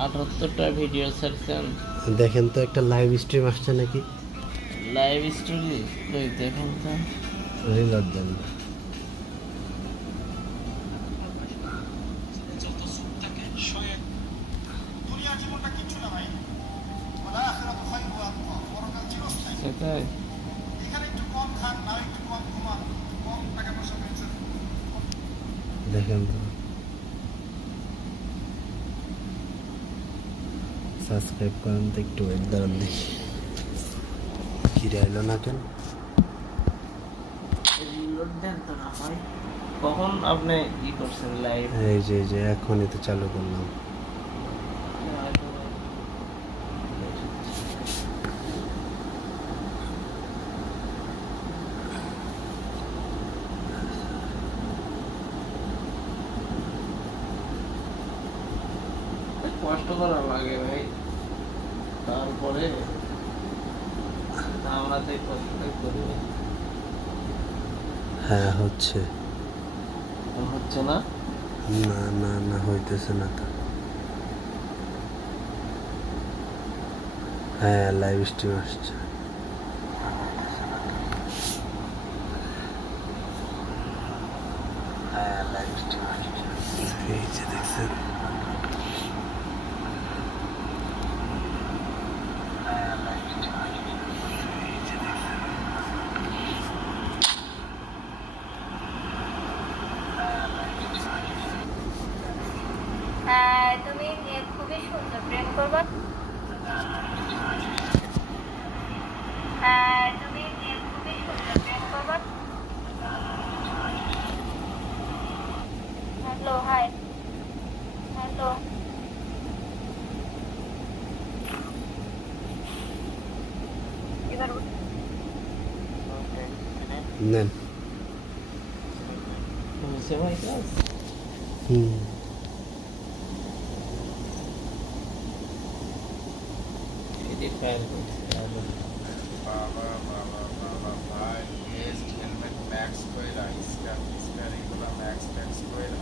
78টা video ছাড়ছেন। দেখেন তো একটা লাইভ স্ট্রিম আসছে নাকি? লাইভ স্টোরি দেখেন তো। রিলোড দেন। সেটাই। দেখেন তো, সাবস্ক্রাইব করেন তো, একটু ওয়েট দাঁড়ান দেখি কি এলো না কেন। রিলোড দেন তো না ভাই। কখন আপনি ই করছেন লাইভ? এই যে এখনই তো চালু করলাম। কষ্ট করা লাগে ভাই, তারপরে আমরা তো কষ্ট করি। হ্যাঁ হচ্ছে হচ্ছে না? না না না, হইতেছে না তো। হ্যাঁ লাইভ স্ট্রিম আসছে। হ্যাঁ লাইভ স্ট্রিম আসছে, এই যে দেখছেন। তুমি খুবই সুন্দর, প্রেম করবা। তুমি খুবই সুন্দর, প্রেম করবা। Hello, hi, hello. এবার নেন। ভাই ক্লাস হুম, এডিট ফাইল করছে। Vai, este helmet Max Coelho, espera aí pela Max Coelho.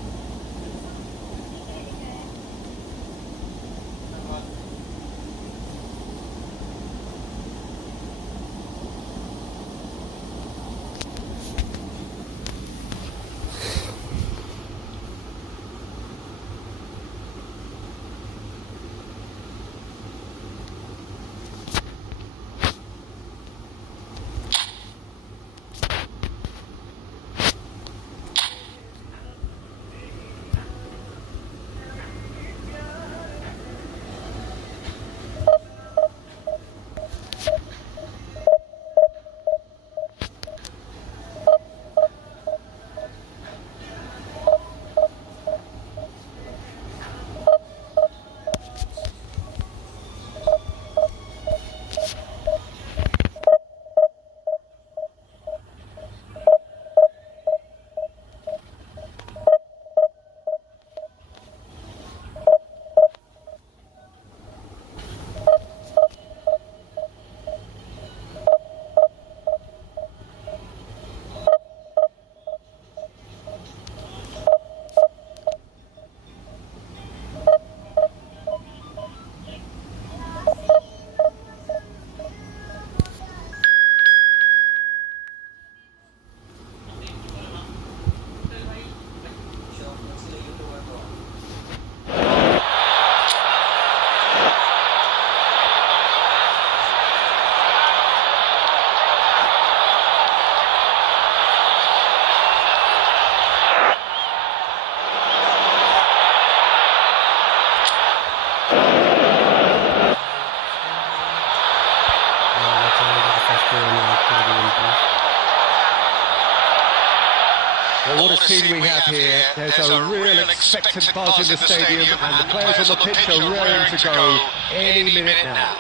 Well, what a scene we have here. There's a real expectant buzz in the stadium, and the players on the pitch are raring to go any minute now.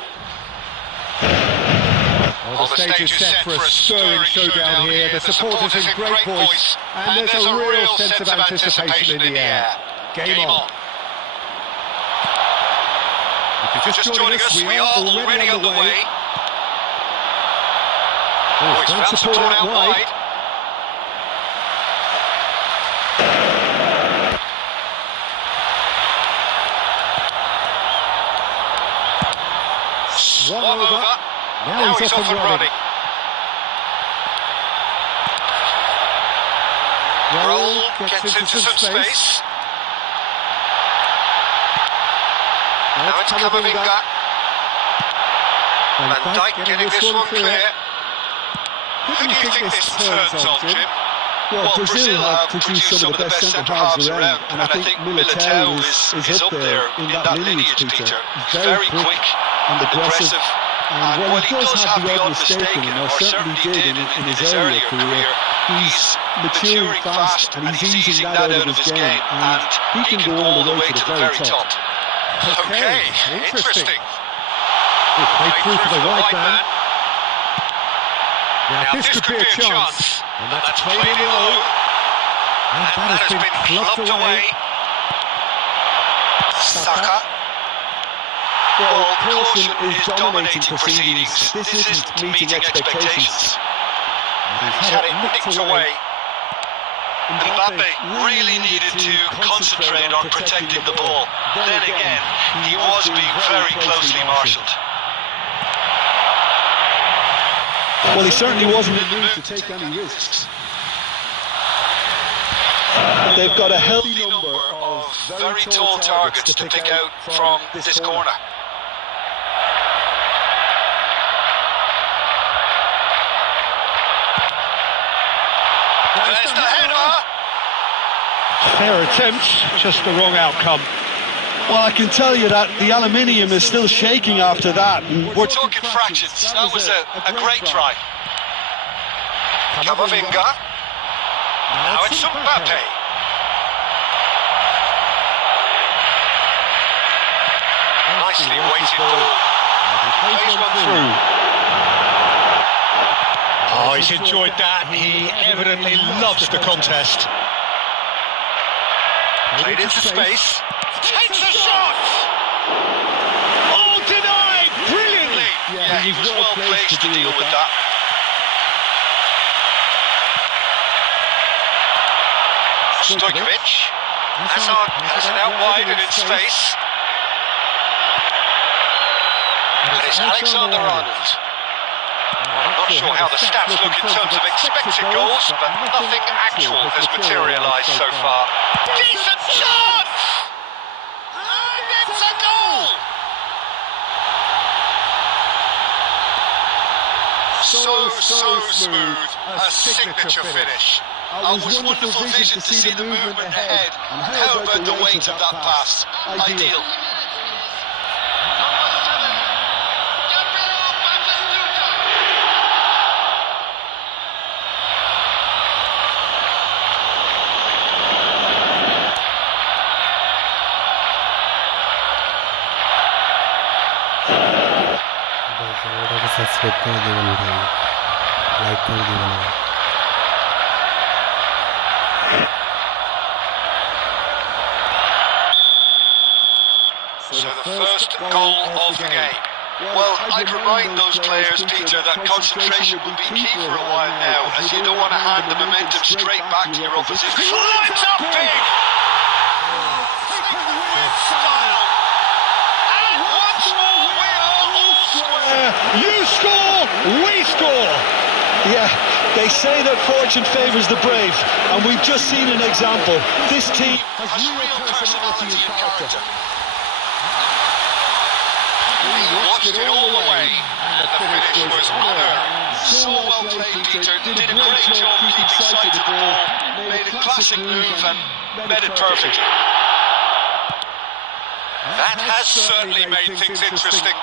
Well, the stage is set for a stirring showdown here. The supporters in great voice, and there's a real sense of anticipation in the air. Game on. If you're just joining us, we are already underway. Oh, it's ground support out wide. Swung over. Now he's off and running. Raul Gets into some space. Now it's Camavinga. Van Dijk getting this one clear. Who do you think this turns on, Jim? Well, Brazil have produced some of the best centre-halves around, and I think Militao is up there in that lineage, Peter. He's very quick and aggressive, and while he does have the odd mistake in him, or certainly did in his earlier career, he's maturing fast and he's easing that out of his game, and he can go all the way to the very top. Okay, interesting. Played through for the right man. Now this could be a chance. And that's played in low. And that has been clubbed away. Saka. Well, caution is dominating proceedings. This isn't meeting expectations. He's had it nicked away. Mbappe really needed to concentrate on protecting the ball. Then again, he was being very closely marshalled. Well, he certainly wasn't in the mood to take any risks. They've got a healthy number of very tall targets to pick out from this corner. There's the header. Fair attempt, just the wrong outcome. Well, I can tell you that the aluminium is still shaking after that. We're talking fractions. That was a great try. Camavinga. Now it's Mbappe. Nicely weighted ball. Plays one through. Oh, he's enjoyed that. He evidently loves the contest. Played into space. Takes a shot! Oh, denied! Brilliantly! Yeah, he was well placed to deal with that. Stojkovic. Hazard has it out wide and in space. And it's Alexander-Arnold. I'm not sure how the stats look in terms of expected goals, but nothing actual has materialised so far. Decent chance! And it's a goal! So smooth, a signature finish. It was wonderful vision to see the movement ahead, and how about the weight of that pass? Ideal. Subscribe कर देना भाई, like कर देना। So the first goal of the game. Well, I'd remind those players, Peter, that concentration will be key for a while now, as you don't want to hand the momentum straight back to your opposition. Flies up big! With style! And once more we are all square! You score, we score! Yeah, they say that fortune favours the brave, and we've just seen an example. This team has real personality and character. He watched it all the way, and the finish was unearned. So well played, Peter. Did a great job keeping sight of the ball, made a classic move and made it perfectly. That has certainly made things interesting.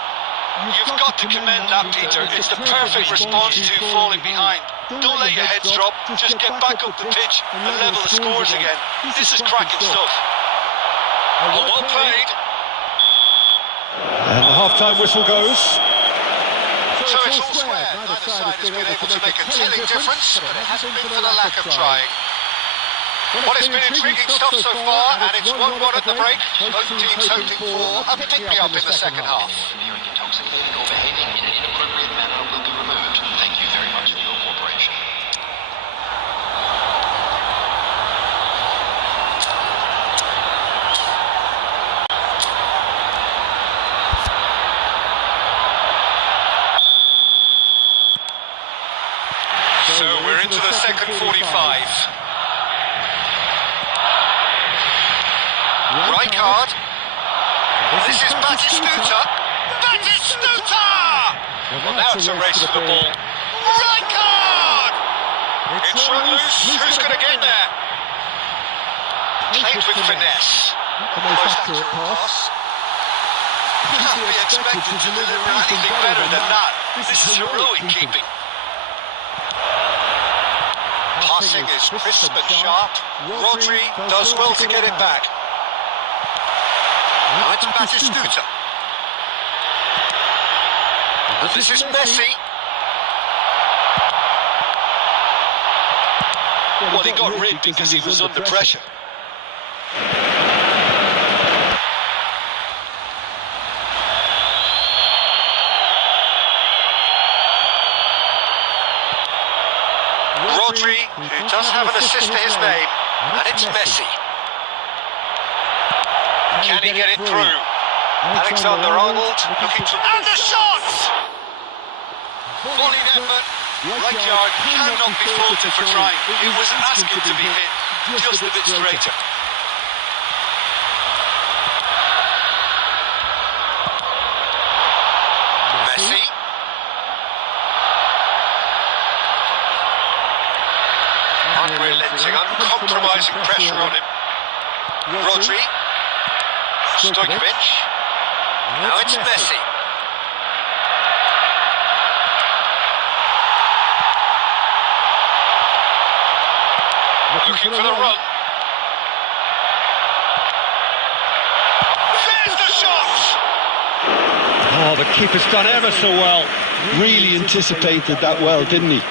You've got to commend that, Peter. It's the perfect response to falling behind. Don't let your heads drop. Just get back up the pitch and level the scores again. This is cracking stuff. Well played. And the half-time whistle goes. So it's all square. Neither side has been able to make a telling difference, but it hasn't been for the lack of trying. Well, it's been intriguing stuff so far, and it's 1-1 at the break. Both teams hoping for a pick-me-up in the second half. Intoxicated or behaving in an inappropriate manner will be removed. Thank you very much for your cooperation. This is Batistuta. Batistuta! Well, now it's a race for the ball. Right card! It's run loose. Who's going to get there? Played with finesse. Most accurate pass. Can't be expected to deliver anything better than that. This is heroic keeping. Passing is crisp and sharp. Rodri does well to get it back. Now it's Batistuta. And this is Messi. Well, he got rid because he was under pressure. Rodri, who does have an assist to his name, and it's Messi. Can he get it through? Alexander-Arnold looking to... And the shot! Volleyed effort. Right yard cannot be faulted for trying. It was asking to be hit, just a bit straighter. Messi. Unrelenting, uncompromising pressure on him. Rodri. Stojkovic. Now it's Messi. Looking for the run. There's the shot! Oh, the keeper's done ever so well. Really anticipated that well, didn't he?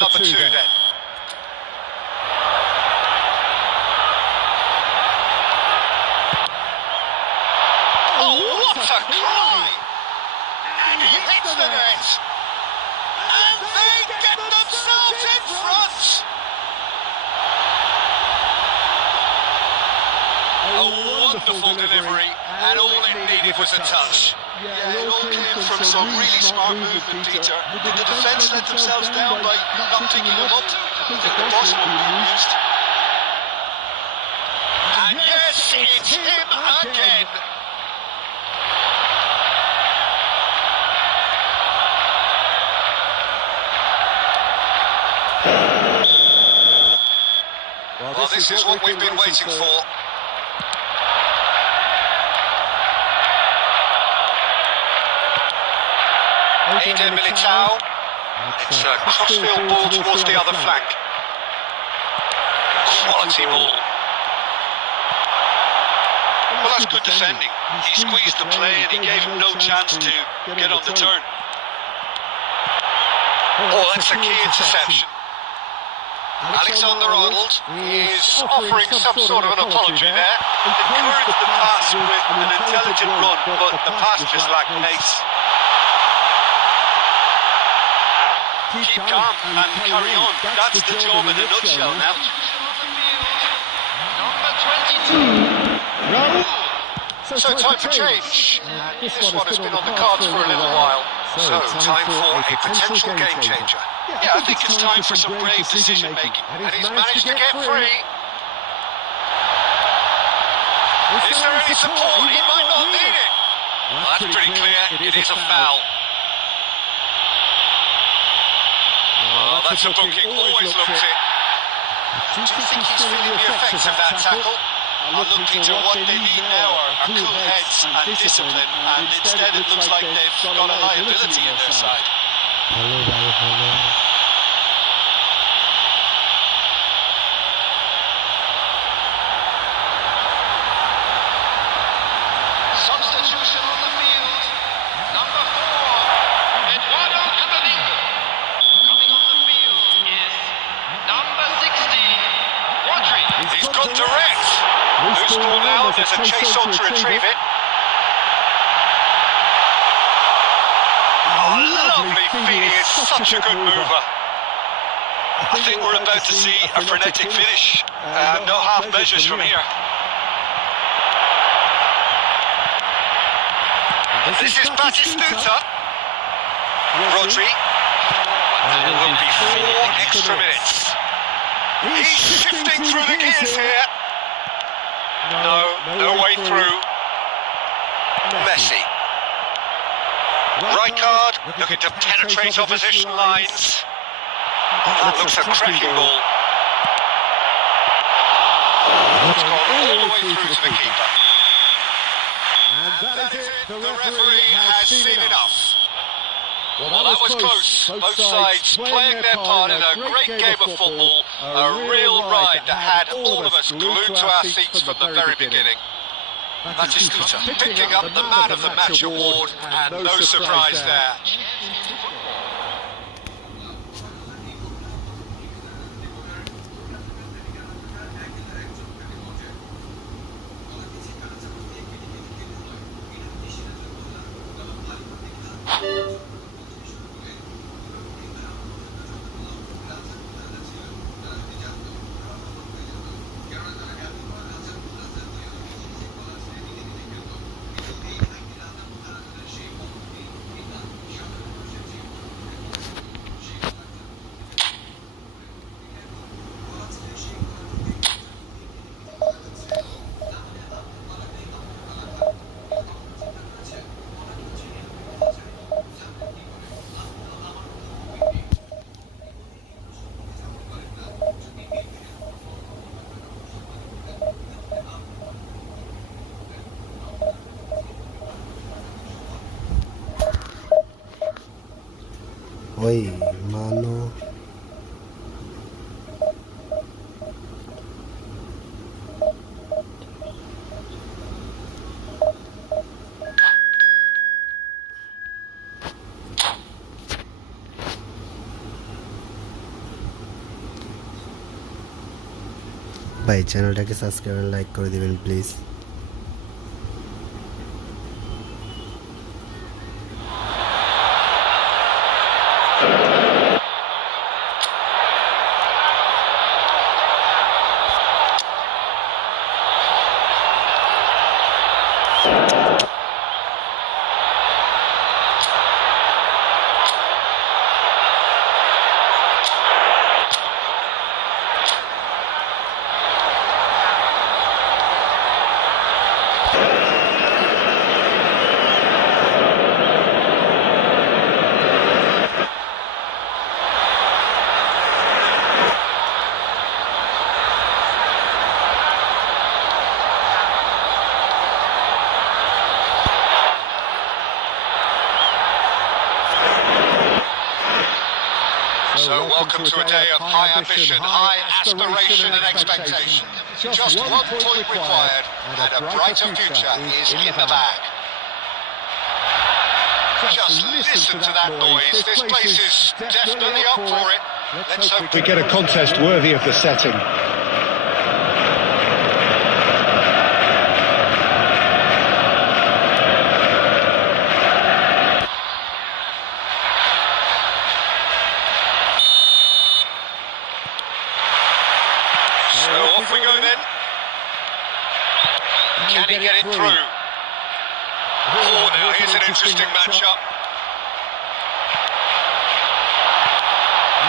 Number two then. Oh, what a try! And he hits the net! And they get themselves in front! A wonderful delivery, and all it needed was a touch. Yeah, it all came from some really smart movement, Peter. Did the defence let themselves down by not picking them up? Did the boss not be used? And yes, it's him again! Well, this is what we've been waiting for. Eder Militao. It's a crossfield ball towards the other flank. Quality ball. Well, that's good defending. He squeezed the play and he gave him no chance to get on the turn. Oh, that's a key interception. Alexander-Arnold is offering some sort of an apology there. Encouraged the pass with an intelligent run, but the pass just lacked pace. Keep calm and carry on. That's the job in a nutshell now. So time for change. This one has been on the cards for a little while. So time for a potential game changer. Yeah, I think it's time for some brave decision making. And he's managed to get free. Is there any support? He might not need it. Well, that's pretty clear. It is a foul. Oh, that's a booking. Always looks it. Do you think he's feeling the effects of that tackle? Look, Peter, what they need now are cool heads and discipline, and instead it looks like they've got a liability in their side. Substitution on the field. Number 4, Eduardo Catalino. Coming on the field is number 60, Rodri. He's gone direct. Loose ball now, there's a chase on to retrieve it. Oh, lovely feed, he is such a good mover. I think we're about to see a frenetic finish. No half measures from here. This is Batistuta. Rodri. And it will be 4 extra minutes. He's shifting through the gears here. No way through. Messi. Rijkaard looking to penetrate opposition lines. That looks a cracking ball. It's gone all the way through to the keeper. And that is it. The referee has seen enough. Well, that was close. Both sides playing their part in a great game of football. A real ride that had all of us glued to our seats from the very beginning. Batistuta picking up the Man of the Match award, and no surprise there. Oi, mano. ভাই চ্যানেলটাকে subscribe আর like করে দিবেন please. So welcome to a day of high ambition, high aspiration and expectation. Just 1 point required and a brighter future is in the bag. Just listen to that noise. This place is definitely up for it. Let's hope We get a contest worthy of the setting. So off we go then. Can he get it through? Oh, now here's an interesting matchup.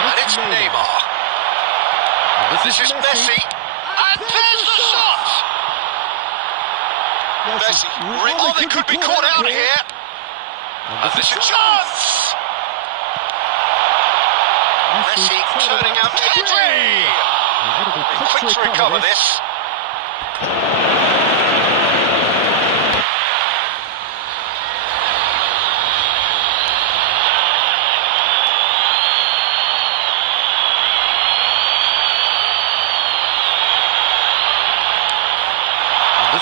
And it's Neymar. This is Messi. And there's the shot! Messi, oh, they could be caught out here. And this is a chance! Messi turning out Pedri! Quick to recover this.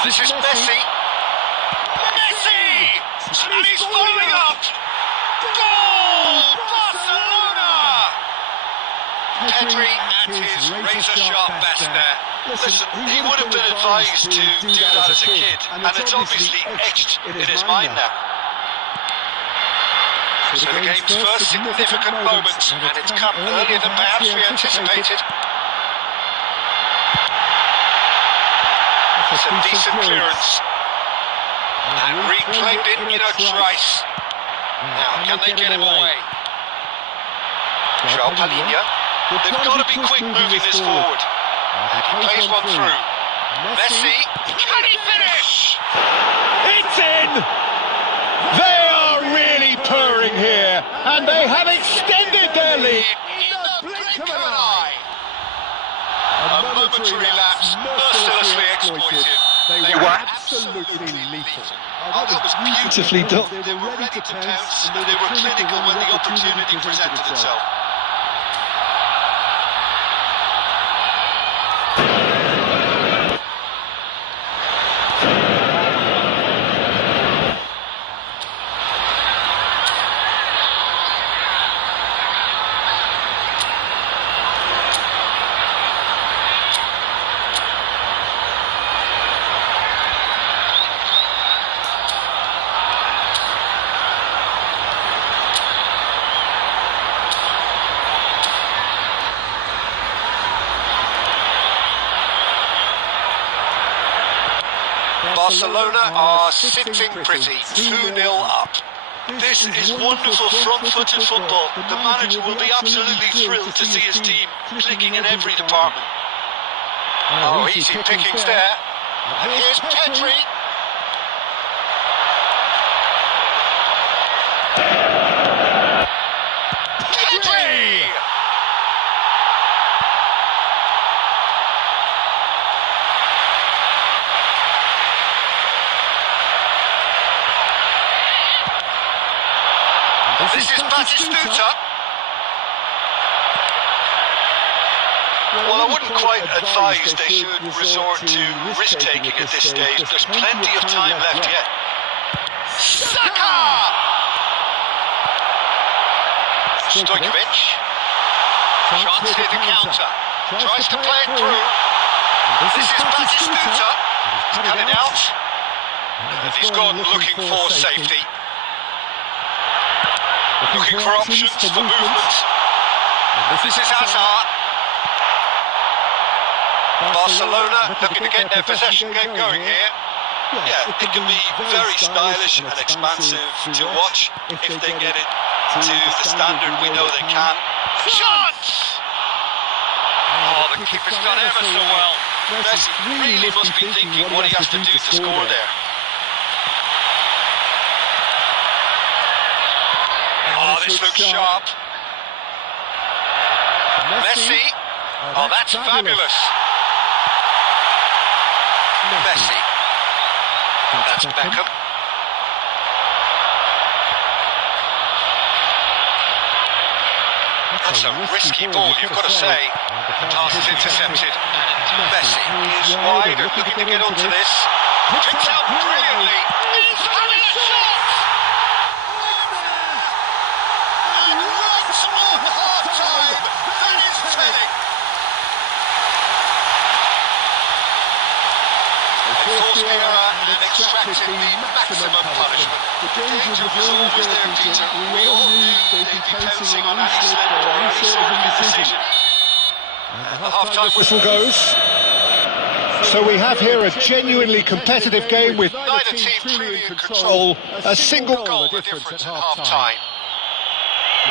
This is Messi. Messi! And he's following up! Goal! Barcelona! Pedri at his razor-sharp best there. Listen, he would have been advised to do that as a kid, and it's obviously etched in his mind now. So the game's first significant moment, and it's come earlier than perhaps we anticipated. It's a decent clearance. And reclaimed it in a trice. Now, can they get him away? João Palhinha. They've got to be quick moving this forward. And he plays one through. Messi. Can he finish? It's in! They are really purring here, and they have extended their lead. In the blink of an eye. A momentary lapse, mercilessly exploited. They were absolutely lethal. Oh, that was beautifully done. They were ready to pounce, and they were clinical when the opportunity presented itself. Barcelona are sitting pretty, 2-0 up. This is wonderful front-footed football. The manager will be absolutely thrilled to see his team clicking in every department. Oh, easy pickings there. And here's Pedri. Pedri! This is Batistuta. Well, I wouldn't quite advise they should resort to risk-taking at this stage. There's plenty of time left yet. Saka! Stojkovic. Shots hit the counter. Tries to play it through. This is Batistuta. He's cutting out. And he's gone looking for safety. Looking for options for movement. This is Hazard. Barcelona looking to get their possession game going here. Yeah, it can be very stylish and expansive to watch if they get it to the standard we know they can. Shots! Oh, the keeper's done ever so well. Messi really must be thinking what he has to do to score there. Oh, this looks sharp. Messi. Oh, that's fabulous. Messi. That's Beckham. That's a risky ball, you've got to say. The pass is intercepted. Messi is wide, looking to get onto this. Picks out brilliantly. He's having a shot! And right on half-time, that is telling. They forced the error and extracted the maximum punishment. The danger was always there, Peter. We all knew they'd be pouncing on any slip or any sort of indecision. And the half-time whistle goes. So we have here a genuinely competitive game with neither team truly in control. A single Goal the difference at half-time.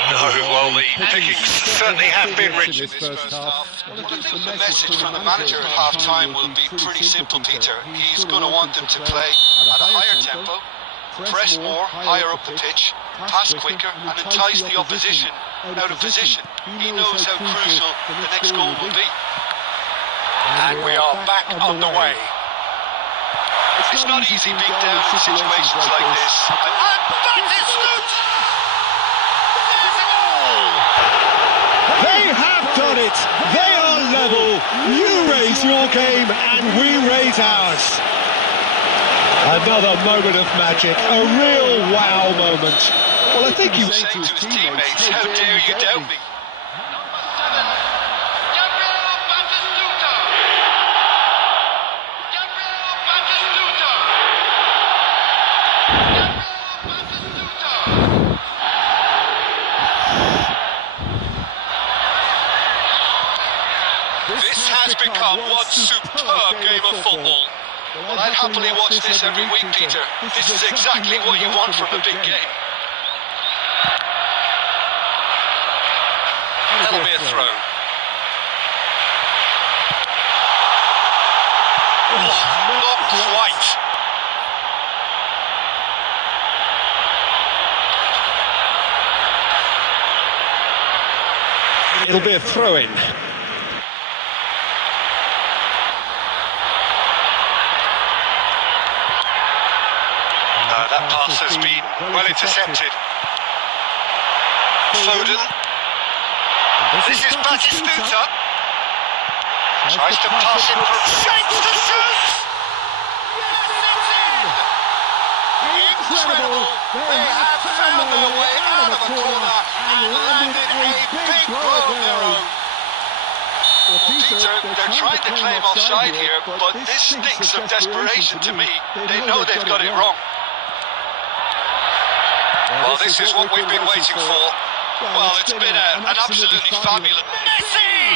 No, well, the pickings certainly have been rich in this first half. Well, I think the message from the manager at half-time will be pretty simple, Peter. He's going to want them to play at a higher tempo, press more, higher up the pitch, pass quicker, and entice the opposition out of position. He knows how crucial the next goal will be. And we are back on the way. It's not easy being down in situations like this. And that is Luton! They have done it! They are level! You raise your game and we raise ours. Another moment of magic, a real wow moment. Well, I think he was saying to his teammates, how dare you doubt me? This has become one superb game of football. Well, I'd happily watch this every week, Peter. This is exactly what you want from a big game. That'll be a throw. Not quite. It'll be a throw-in. That pass has been well intercepted. Foden. This is Batistuta. Tries to pass it from shapes to shoot. Incredible. They have found their way out of a corner and landed a big blow of their own. Well, Peter, they're trying to claim offside here, but this stinks of desperation to me. They know they've got it wrong. Well, this is what we've been waiting for. Well, it's been an absolutely fabulous... Messi!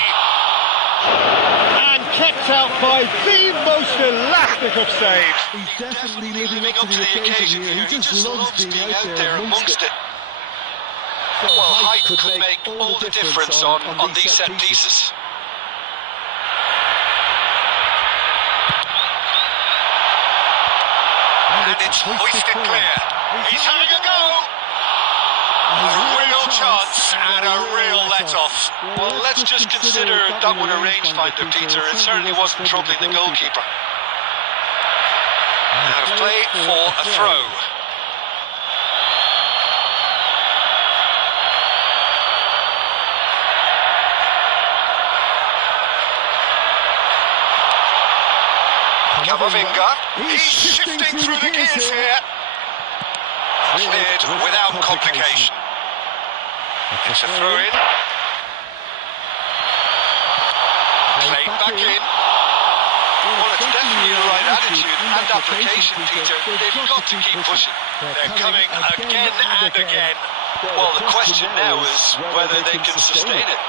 And kept out by the most elastic of saves. He's definitely living up to the occasion here. He just loves being out there amongst it. Well, height could make all the difference on these set pieces. And it's hoisted clear. He's having a go! A real chance and a real let-off. Well, let's just consider that one a rangefinder, Peter. It certainly wasn't troubling the goalkeeper. Out of play for a throw. Camavinga, he's shifting through the gears here. Cleared without complication. It's a throw in. Played back in. Well, it's definitely the right attitude and application, Peter. They've got to keep pushing. They're coming again and again. Well, the question now is whether they can sustain it.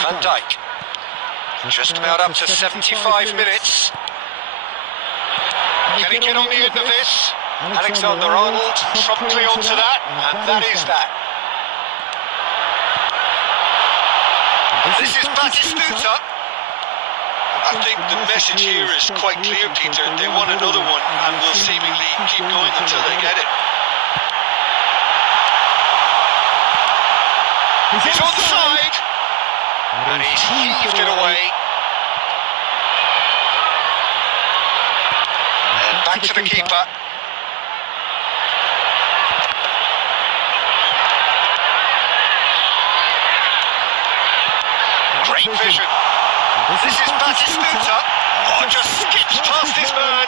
Van Dijk. Just about up to 75 minutes. Can he get on the end of this? Alexander-Arnold promptly onto that, and that is that. This is Batistuta. I think the message here is quite clear, Peter. They want another one and will seemingly keep going until they get it. He's onside. And he's heaved it away. And back to the keeper. Great vision. This is Batistuta. Oh, just skips past his man.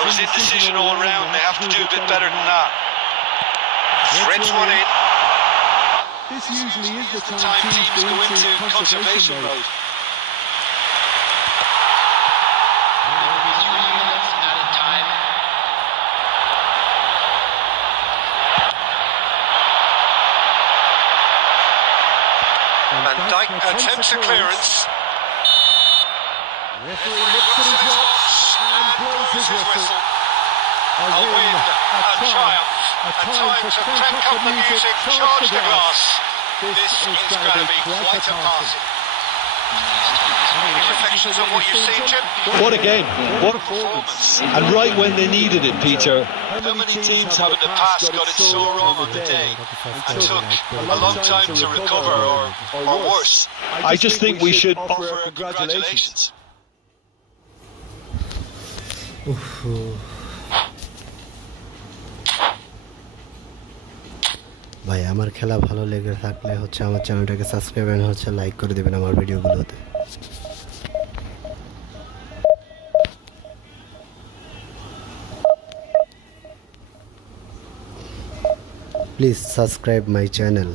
It was indecision all round. They have to do a bit better than that. Threads one in. This usually is the time teams go into conservation mode. Van Dijk attempts a clearance. Referee looks at his watch and blows his whistle. A win, a triumph, a time to crank up the music, charge the glass. This is going to be quite a party. Any reflections on what you've seen, Jim? What a game, what a performance. And right when they needed it, Peter. How many teams have in the past got it so wrong on the day and took a long time to recover or worse? I just think we should offer congratulations. ভাই আমার খেলা ভালো লেগে থাকলে হচ্ছে আমার চ্যানেলটাকে subscribe and হচ্ছে লাইক করে দিবেন আমার ভিডিওগুলোতে please subscribe my channel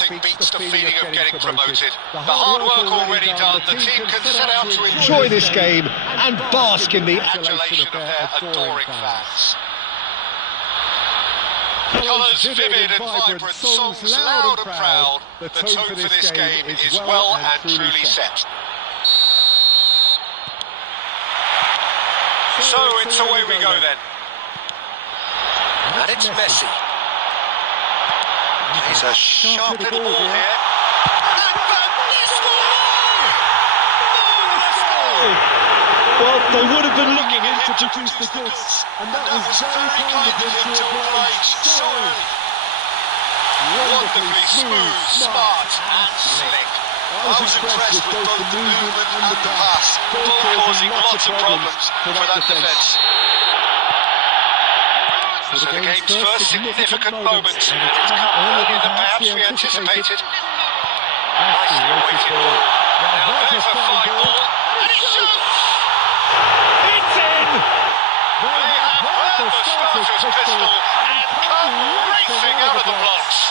Nothing beats the feeling of getting promoted. The hard work already done, the team can set out to Enjoy this game and bask in the adulation of their adoring fans. Colours vivid and vibrant, songs loud and proud. The tone for this game is well and truly set. So it's away we go then. And it's Messi. He's a sharp little ball here. Well, they would have been looking in to produce the goods, and that was very kind of him to oblige so early. Wonderfully smooth, smart and slick. I was impressed with both the movement and the pass, both causing lots of problems for that defence. So the game's first significant moment, and it's come earlier than perhaps we anticipated. Nicely awaited ball. Now there's a fine ball, and it shoots! It's in! They have heard the starter's pistol and come racing out of the blocks.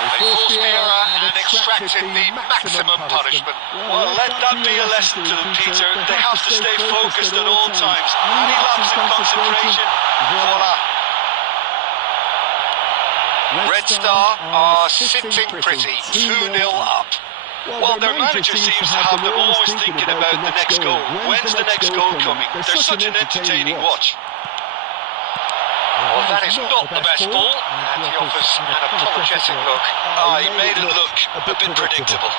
They forced the error and extracted the maximum punishment. Well, let that be a lesson to them, Peter. They have to stay focused at all times. Any lapse in concentration, voila. Red Star are sitting pretty, 2-0 up. Well, their manager seems to have them always thinking about the next goal. When's the next goal coming? They're such an entertaining watch. Well, that is not the best ball, and he offers an apologetic look. He made it look a bit predictable.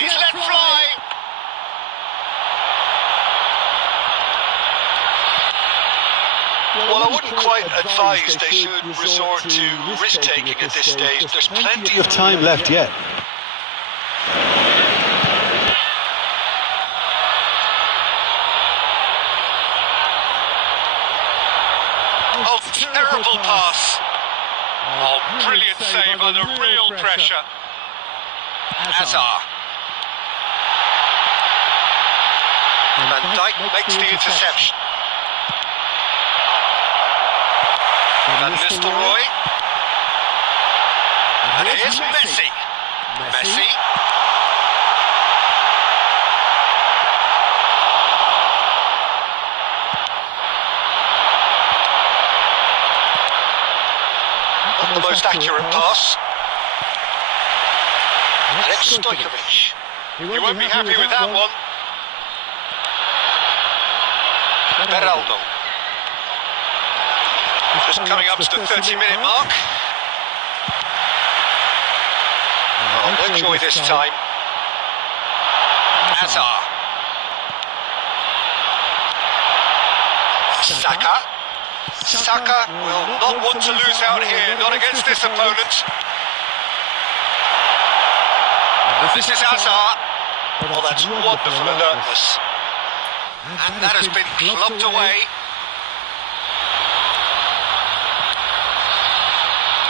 He's let fly! Well, I wouldn't quite advise they should resort to risk-taking at this stage. There's plenty of time left yet. Oh, terrible pass. Oh, brilliant save under real pressure. Hazard. Van Dijk makes the interception. Van Nistelrooy. And here's Messi. Messi. Not the most accurate pass. And it's Stojkovic. He won't be happy with that one. Beraldo. Just coming up to the 30-minute mark. Oh, no joy this time. Hazard. Saka will not want to lose out here, not against this opponent. This is Hazard. Oh, that's wonderful alertness. And that has been clubbed away.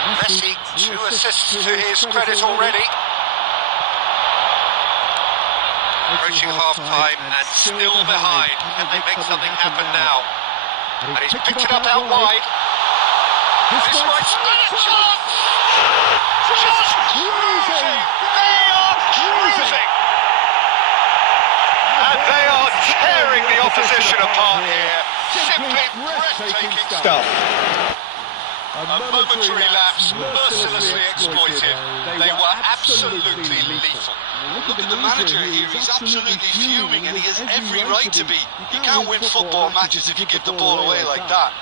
Messi, 2 assists to his credit already. Approaching half-time and still behind. Can they make something happen now? And he's picked it up out wide. This might spell a chance! Just cruising! They are cruising! And they are tearing the opposition apart here. Simply breathtaking stuff. A momentary lapse, mercilessly exploited. They were absolutely lethal. Look at the manager here, he's absolutely fuming and he has every right to be. You can't win football matches if you give the ball away like that.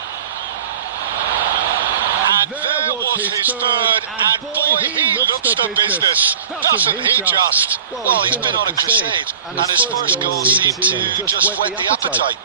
And there was his third, and boy, he looks the business, doesn't he just? Well, he's been on a crusade, and his first goal seemed to just whet the appetite.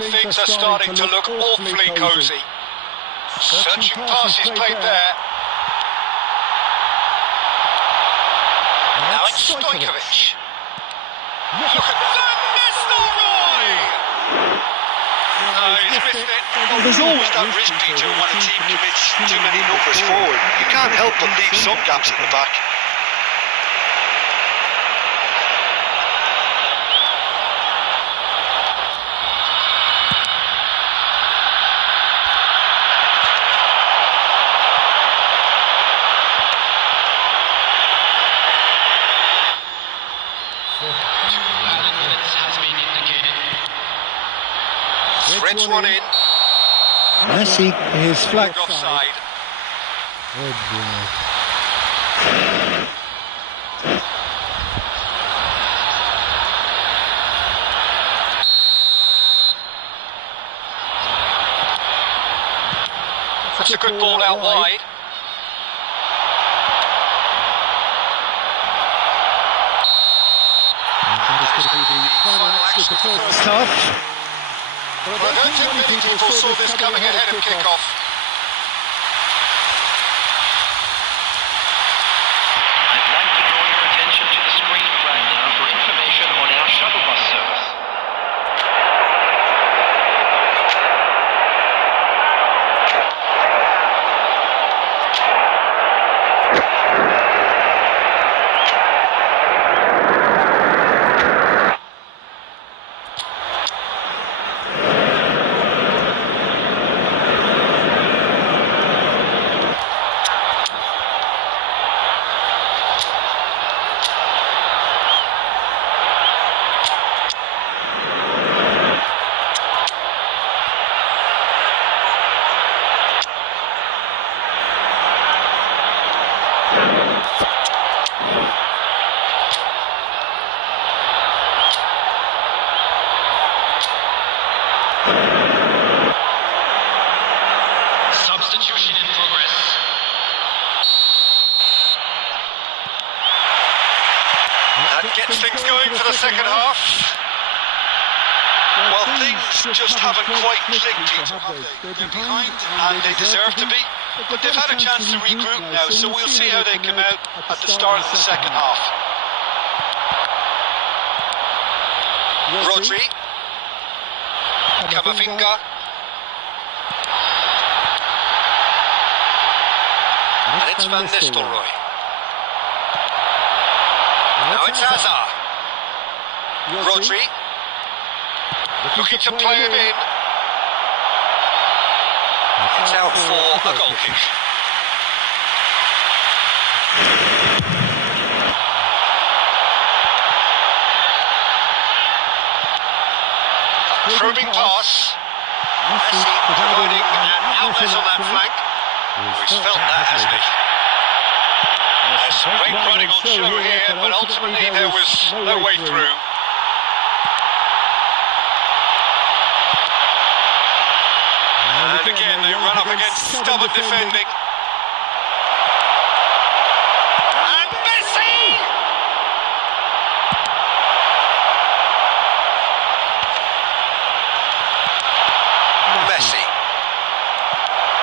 things are starting to look awfully cosy. Searching passes played there. Now it's Stojkovic. Look at Van Nistelrooy! No, he's missed it. Well, there's always that risk, Peter, when a team commits too many numbers forward. You can't help but leave some gaps at the back. Threads one in. Messi is flagged Offside. Oh boy. That's a good ball out wide. First half. I don't think many people saw this coming ahead of kick-off. I'd like to draw your attention to the screen right now for information on our shuttle bus service. Substitution in progress. That gets things going for the second half. Well, things just haven't quite clicked, Peter, have they? They're behind, and they deserve to be. But they've had a chance to regroup now, so we'll see how they come out at the start of the second half. Rodri. Camavinga. And it's Van Nistelrooy. Now it's Hazard. Rodri. Looking to play him in. It's out for a goal kick. A probing pass. Messi providing an outlet on that flank. He's felt that, hasn't he? There's great running on show here, but ultimately there was no way through. And again, they run up against stubborn defending. And Messi! Messi.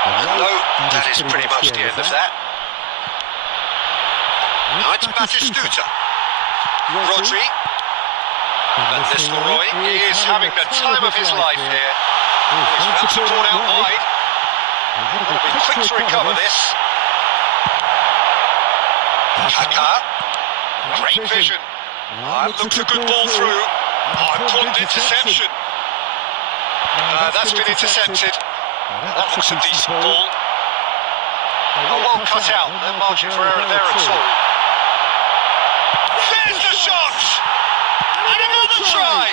No, that is pretty much the end of that. Now it's Batistuta. Rodri. Van Nistelrooy is having the time of his life here. He's about to draw out wide. He'll be quick to recover this. Kaka. Great vision. Looks a good ball through. Important interception. That's been intercepted. That looks a decent ball. Oh, well cut out. No margin for error there at all. There's the shot! And another try!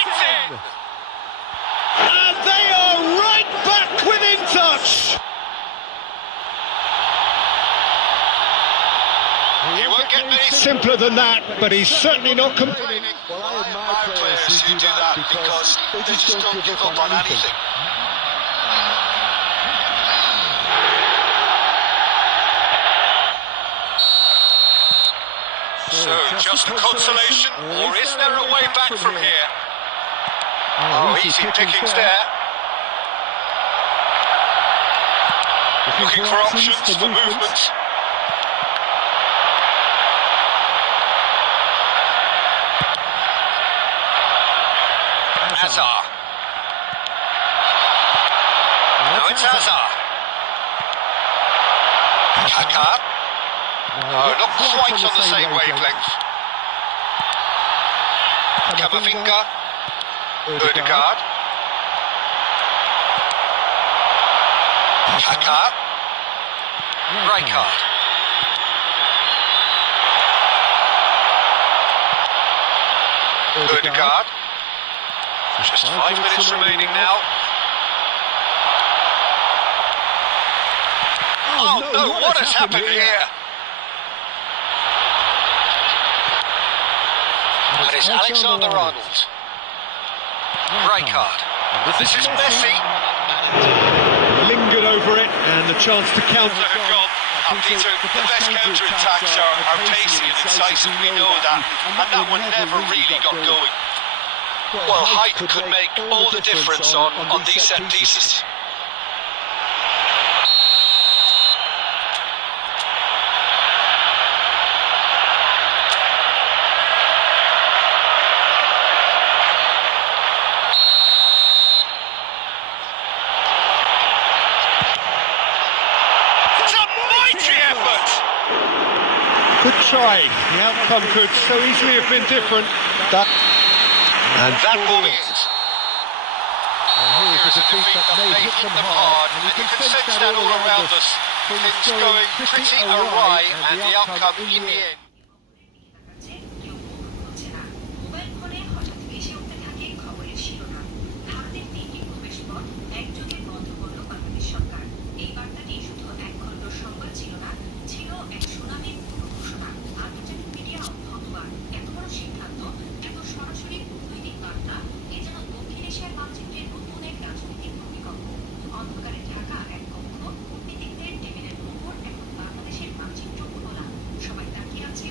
It's in! And they are right back within touch. He won't get many Simpler than that, but he's certainly not complaining. Well, I admire players who do that because they just don't give up on anything. So, just a consolation, or is there a way back from here? Oh, easy pickings there. Looking for options for movement. Hazard. Now it's Hazard. Kaka. No, not quite on the same wavelength. Camavinga. Ødegaard. Kaka. Rijkaard. Ødegaard. Just 5 minutes remaining now. Oh no, what has happened here? That is Alexander-Arnold. Rijkaard. This is Messi. Lingered over it, and the chance to counter. Peter, the best counter-attacks are pacey and incisive, we know that. And that one never really got going. Well, height could make all the difference on these set pieces. It's a mighty effort! Good try. The outcome could so easily have been different. And that ball is. Here's a defeat that may hit them hard, and you can sense that all around us. Things going pretty awry, and the outcome in the end. Mobile ফোনে হঠাৎ ভেসে উঠতে থাকে খবরের শিরোনাম। ভারতের তিনটি প্রবেশপথ একযোগে বন্ধ করল বাংলাদেশ সরকার। এই বার্তাটি শুধু এক ঘন্টার সংবাদ ছিল না, ছিল এক সুনামের পুরো ঘোষণা। আন্তর্জাতিক মিডিয়া হতবাক। এত বড় সিদ্ধান্ত, এত সরাসরি কূটনৈতিক বার্তা, এ যেন দক্ষিণ এশিয়ার মানচিত্রে নতুন এক রাজনৈতিক ভূমিকম্প। অন্ধকারে ঢাকা এক কক্ষ, কূটনীতিকদের টেবিলের উপর এখন বাংলাদেশের মানচিত্র খোলা। সবাই তাকিয়ে আছে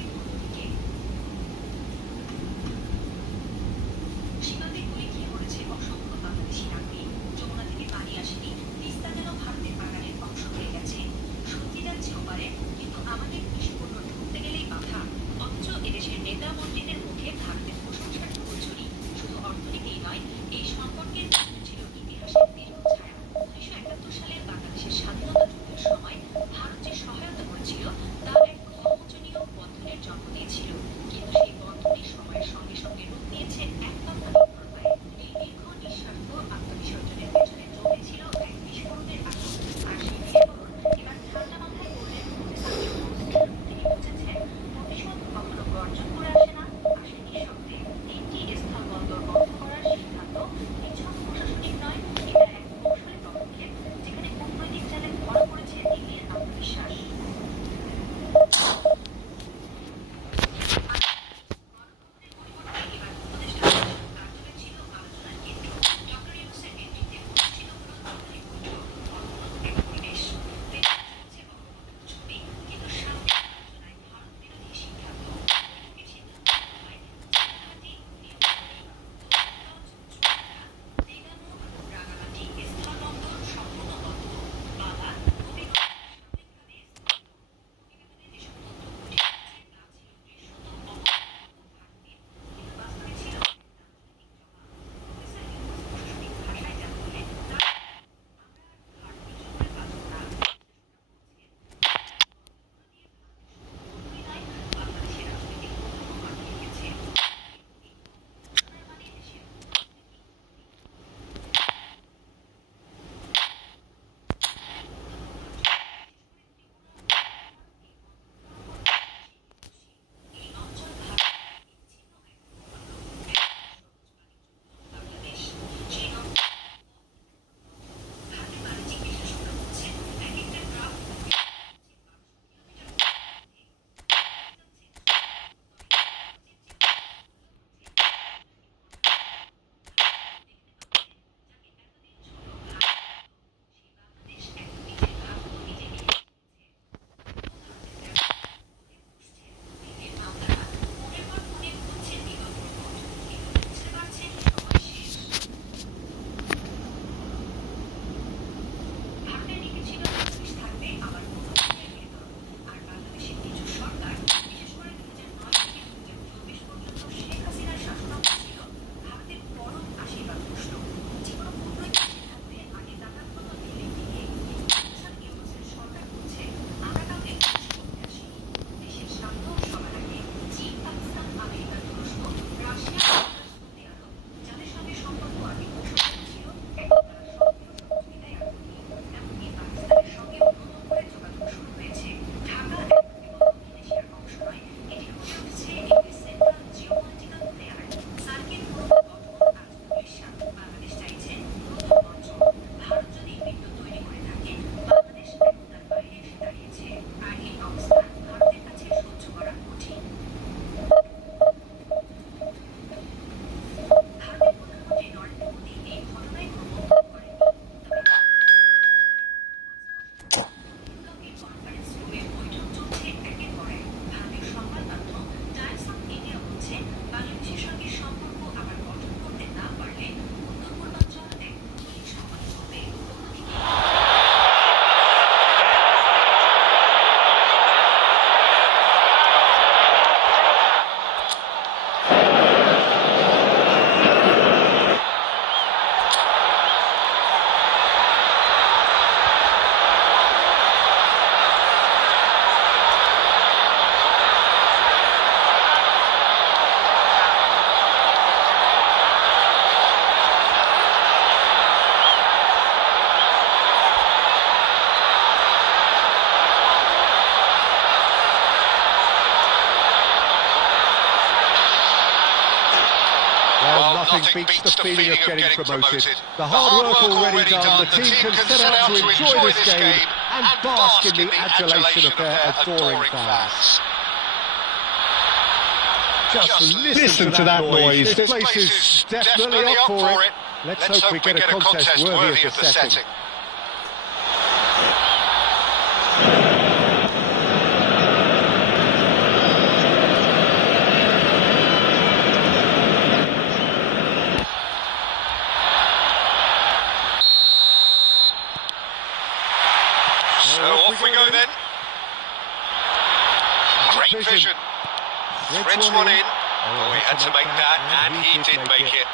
beats the feeling of getting promoted. The hard work already done, the team can set out to enjoy this game and bask in the adulation of their adoring fans. Just listen to that noise. This place is definitely up for it. Let's hope we get a contest worthy of the setting. So off we go then. Great vision. Threads one in. Oh, he had to make that, and he did make it.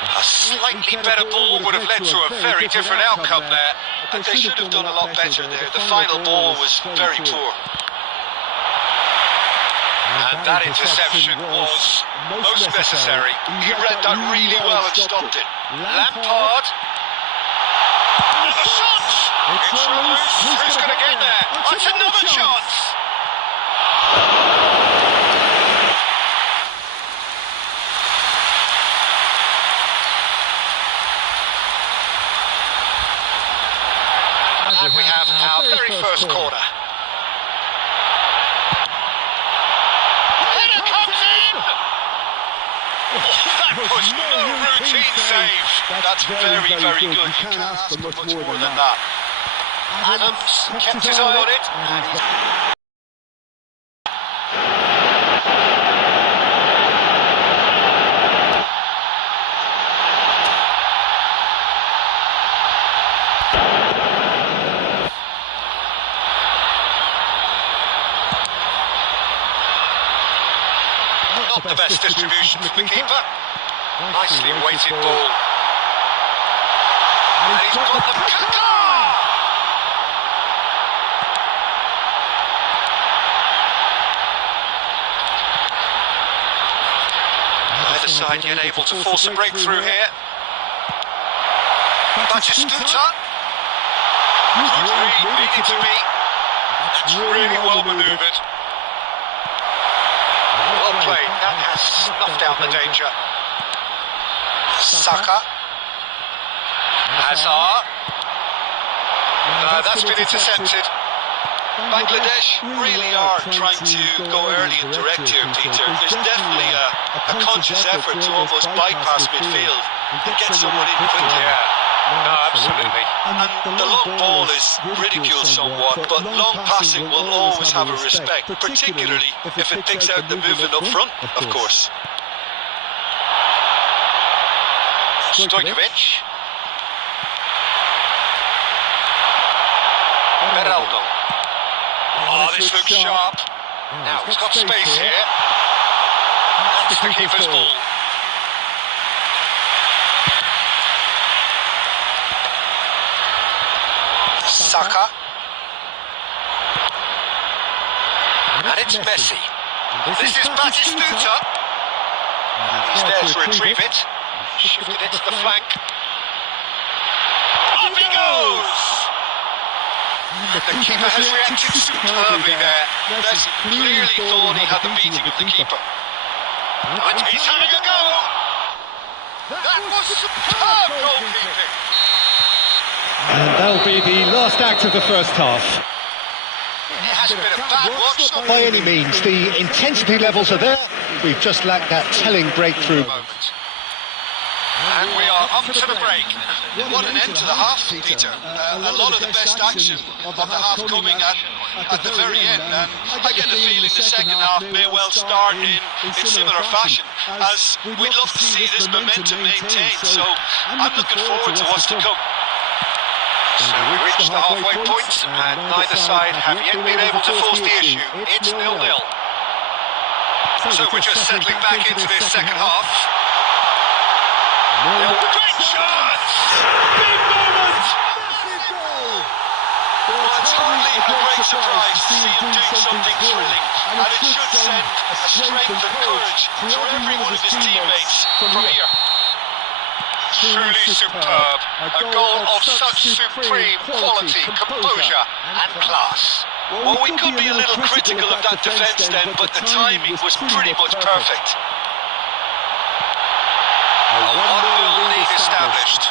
A slightly better ball would have led to a very different outcome there, and they should have done a lot better there. The final ball was very poor. And that interception was most necessary. He read that really well and stopped it. Lampard. And the shot! It's loose. Who's going to get there? That's another chance! And we have our very first corner. Header comes in! That was no routine save. That's very, very good. You can't ask for much more than that. Adams kept his eye on it, and he's... Not the best distribution from the keeper. Nicely weighted ball. And he's got the Kaka! Neither side yet able to force a breakthrough here. Batistuta. Good read, needed to be. That's really well manoeuvred. Well played, that has snuffed out the danger. Saka. Hazard. That's been intercepted. Bangladesh really are trying to go early and direct here, Peter. There's definitely a conscious effort to almost bypass midfield and get someone in quickly. No, absolutely. And the long ball is ridiculed somewhat, but long passing will always have a respect, particularly if it picks out the movement up front, of course. Stojkovic. Beraldo. Oh, this looks sharp. Now, he's got space here. That's the keeper's ball. Saka. And it's Messi. This is Batistuta. And he's there to retrieve it. Shifted it to the flank. Up he goes! The keeper has reacted superbly there. Messi clearly thought he had the beating of the keeper. And he's having a go! That was superb goalkeeping! And that'll be the last act of the first half. It hasn't been a bad watch. Not by any means. The intensity levels are there. We've just lacked that telling breakthrough moment. And we are up to the break. What an end to the half, Peter. A lot of the best action of the half coming at the very end. And I get the feeling the second half may well start in similar fashion, as we'd love to see this momentum maintained. So I'm looking forward to what's to come. So we reached the halfway point, and neither side have yet been able to force the issue. It's 0-0. So we're just settling back into this second half. Great chance! Big moment! Massive goal! Well, it's hardly a great surprise to see him do something thrilling, and it should send a strength and courage to every one of his teammates from here. Truly superb. A goal of such supreme quality, composure and class. Well, we could be a little critical of that defence then, but the timing was pretty much perfect. established.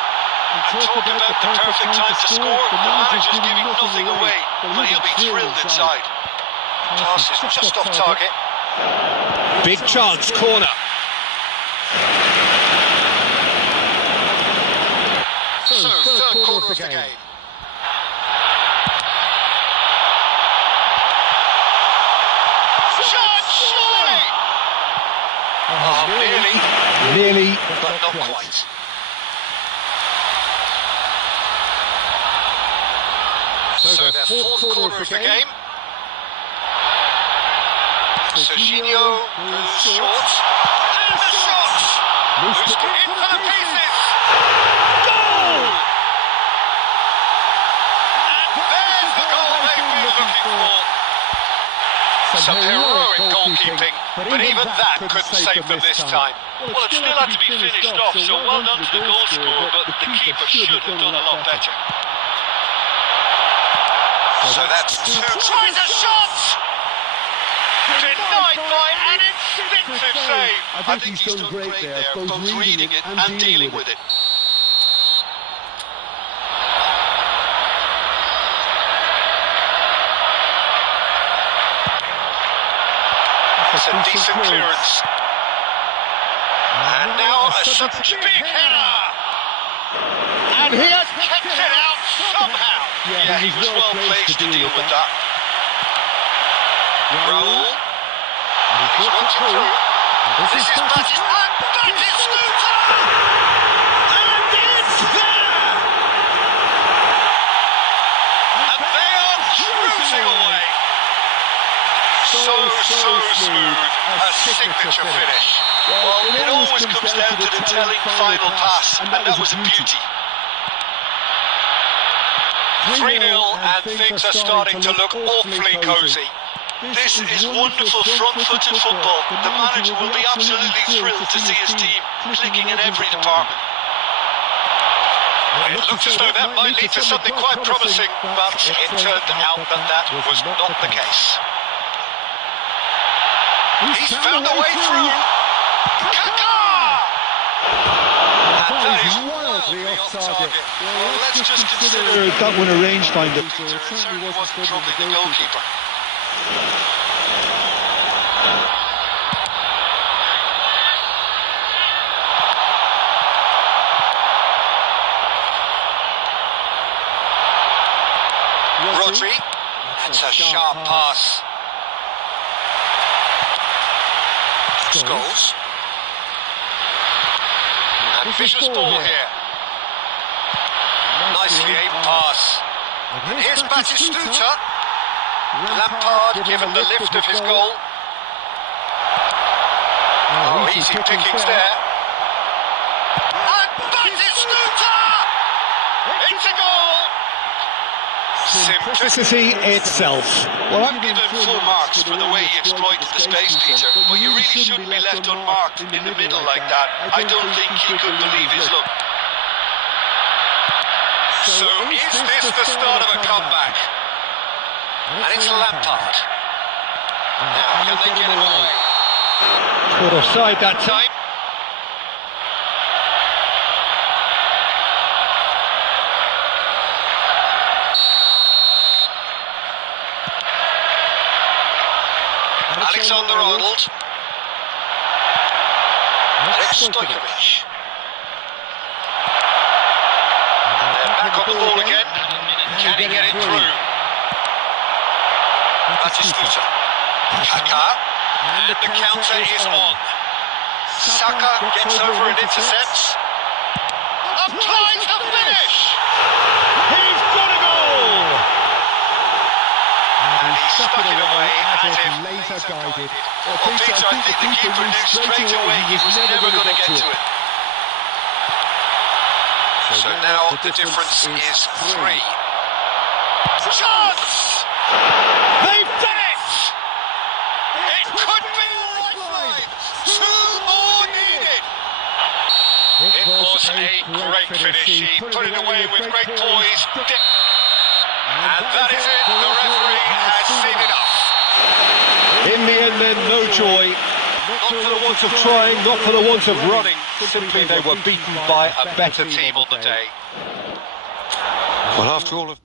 Talk about the perfect time to score. The manager's giving nothing away, but he'll be thrilled inside. Pass is just off target. Big chance, corner. So, third quarter of the game. Shot, surely! Oh, Nearly, but not quite. So the fourth quarter of the game. Serginho moves short. And the shot! Moves in for the pieces! Goal! And there's the goal they've been looking for. Some heroic goalkeeping, but even that couldn't save them this time. Well, it still had to be finished off, so well done to the goal scorer, but the keeper should have done a lot better. So that's two. Tries a shot! Denied by an instinctive save. I think he's done great there, both reading it and dealing with it. It's a decent clearance. And now a big header! And he has kept it out somehow. Yeah, he was well placed to deal with that. Raul. He's worked it through. This is Batis. And Batis scooter! And it's there! And they are cruising away. So smooth. A signature finish. Well, it always comes down to the telling final pass, and that was a beauty. 3-0, and things are starting to look awfully cosy. This is wonderful front-footed football. The manager will be absolutely thrilled to see his team clicking in every department. It looks as though that might lead to something quite promising, but it turned out that was not the case. He's found a way through. Kaka! And that is wildly off target. Well, let's just consider that one a rangefinder. It certainly wasn't troubling the goalkeeper. Rodri. That's a sharp pass. Scholes. And vicious ball here. Nicely aimed pass. And here's Batistuta. Lampard given the lift of his goal. Oh, easy pickings there. And Batistuta! It's a goal! Simplicity itself. Well, I'm given full marks for the way he exploited the space, Peter, but you really shouldn't be left unmarked in the middle like that. I don't think he could believe his luck. So is this the start of a comeback? And it's Lampard. Now, can they get him away? Caught offside that time. Alexander-Arnold. Alex Stojkovic. They're back on the ball again. Can he get it through? Batistuta. Kaka. And the counter is on. Saka gets over and intercepts. Applies the finish! He's got a goal! And he stuck it away as if laser guided. Well, Peter, I think the keeper knew straight away he was never going to get to it. So now the difference is 3. Chance! They've done it! It could be a lifeline! 2 more needed! It was a great finish. He put it away with great poise. And that is it. The referee has seen enough. In the end then, no joy. Not for the want of trying, not for the want of running. Simply they were beaten by a better team on the day. Well, after all of